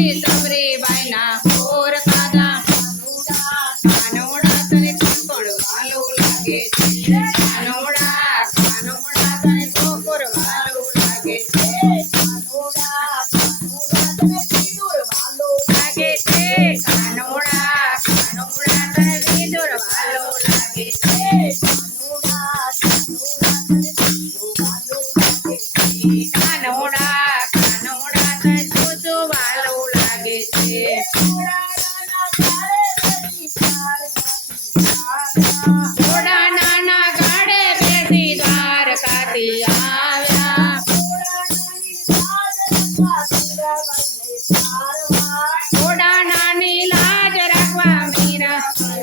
Jesus.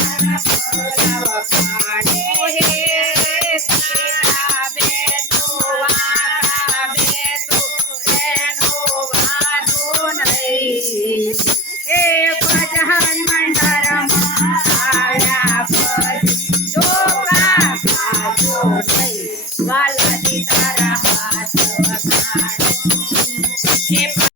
I